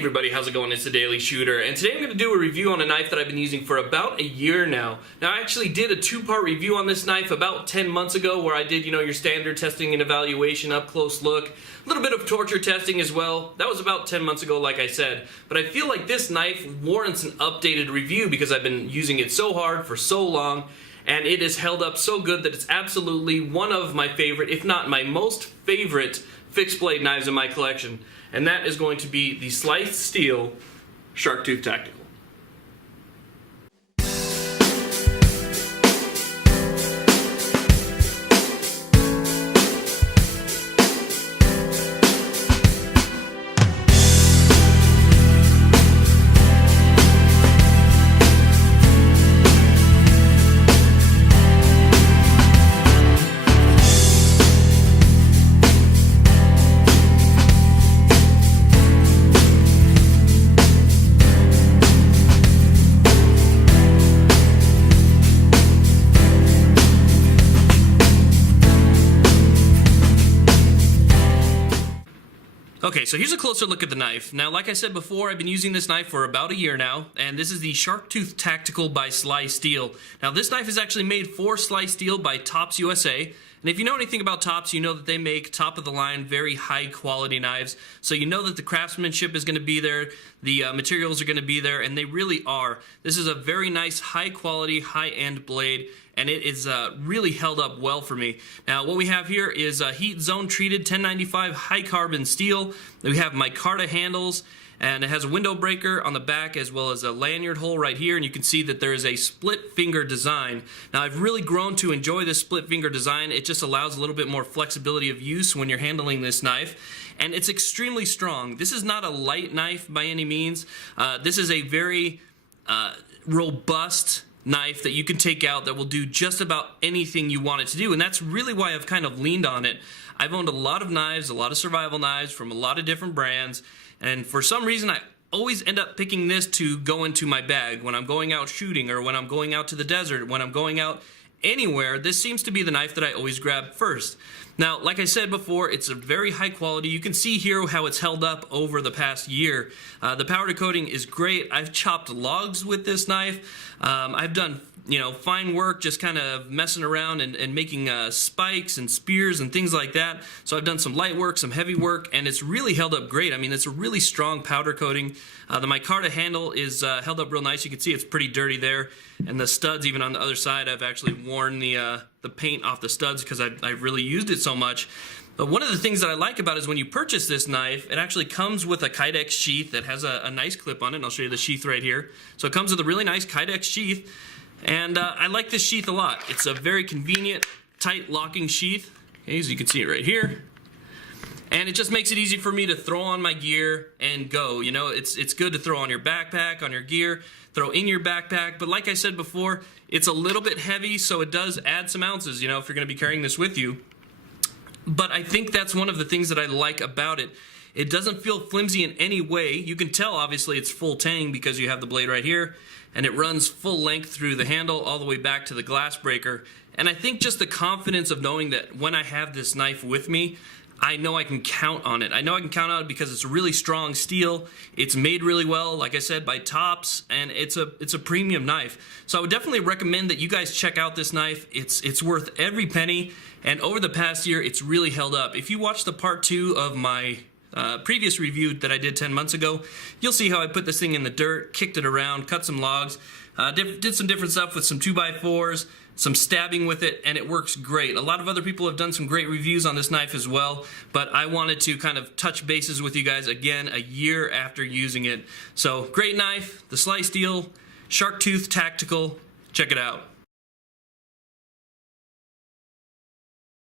everybody, how's it going? It's the Daily Shooter, and today I'm going to do a review on a knife that I've been using for about a year now. Now, I actually did a two-part review on this knife about 10 months ago where I did, your standard testing and evaluation, up-close look, a little bit of torture testing as well. That was about 10 months ago, like I said. But I feel like this knife warrants an updated review because I've been using it so hard for so long, and it has held up so good that it's absolutely one of my favorite, if not my most favorite, fixed blade knives in my collection. And that is going to be the SLYSTEEL Shark Tooth Tactical. Okay, so here's a closer look at the knife. Now, like I said before, I've been using this knife for about a year now, and this is the Shark Tooth Tactical by SLYSTEEL. Now, this knife is actually made for SLYSTEEL by Tops USA, and if you know anything about Tops, you know that they make top-of-the-line, very high-quality knives, so you know that the craftsmanship is going to be there, the materials are going to be there, and they really are. This is a very nice, high-quality, high-end blade, and it is really held up well for me. Now, what we have here is heat zone treated 1095 high carbon steel. We have micarta handles, and it has a window breaker on the back as well as a lanyard hole right here, and you can see that there is a split finger design. Now, I've really grown to enjoy this split finger design. It just allows a little bit more flexibility of use when you're handling this knife, and it's extremely strong. This is not a light knife by any means. This is a very robust knife that you can take out that will do just about anything you want it to do, and that's really why I've kind of leaned on it. I've owned a lot of knives, a lot of survival knives from a lot of different brands, and for some reason I always end up picking this to go into my bag when I'm going out shooting or when I'm going out to the desert, when I'm going out anywhere. This seems to be the knife that I always grab first. Now, like I said before, it's a very high quality. You can see here how it's held up over the past year. The powder coating is great. I've chopped logs with this knife. I've done fine work just kind of messing around and making spikes and spears and things like that. So I've done some light work, some heavy work, and it's really held up great. I mean, it's a really strong powder coating. The micarta handle is held up real nice. You can see it's pretty dirty there. And the studs, even on the other side, I've actually worn the paint off the studs because I've really used it so much. But one of the things that I like about it is when you purchase this knife, it actually comes with a Kydex sheath that has a nice clip on it, and I'll show you the sheath right here. So it comes with a really nice Kydex sheath, and I like this sheath a lot. It's a very convenient, tight locking sheath, okay, as you can see it right here. And it just makes it easy for me to throw on my gear and go. It's good to throw on your backpack, on your gear, throw in your backpack. But like I said before, it's a little bit heavy, so it does add some ounces, if you're going to be carrying this with you. But I think that's one of the things that I like about it. It doesn't feel flimsy in any way. You can tell, obviously, it's full tang because you have the blade right here, and it runs full length through the handle all the way back to the glass breaker. And I think just the confidence of knowing that when I have this knife with me, I know I can count on it. I know I can count on it because it's really strong steel. It's made really well, like I said, by Tops, and it's a premium knife. So I would definitely recommend that you guys check out this knife. It's worth every penny, and over the past year, it's really held up. If you watch the part 2 of my previous review that I did 10 months ago, you'll see how I put this thing in the dirt, kicked it around, cut some logs, did some different stuff with some 2x4s, some stabbing with it, and it works great. A lot of other people have done some great reviews on this knife as well, but I wanted to kind of touch bases with you guys again a year after using it. So, great knife, the SLYSTEEL Shark Tooth Tactical. Check it out.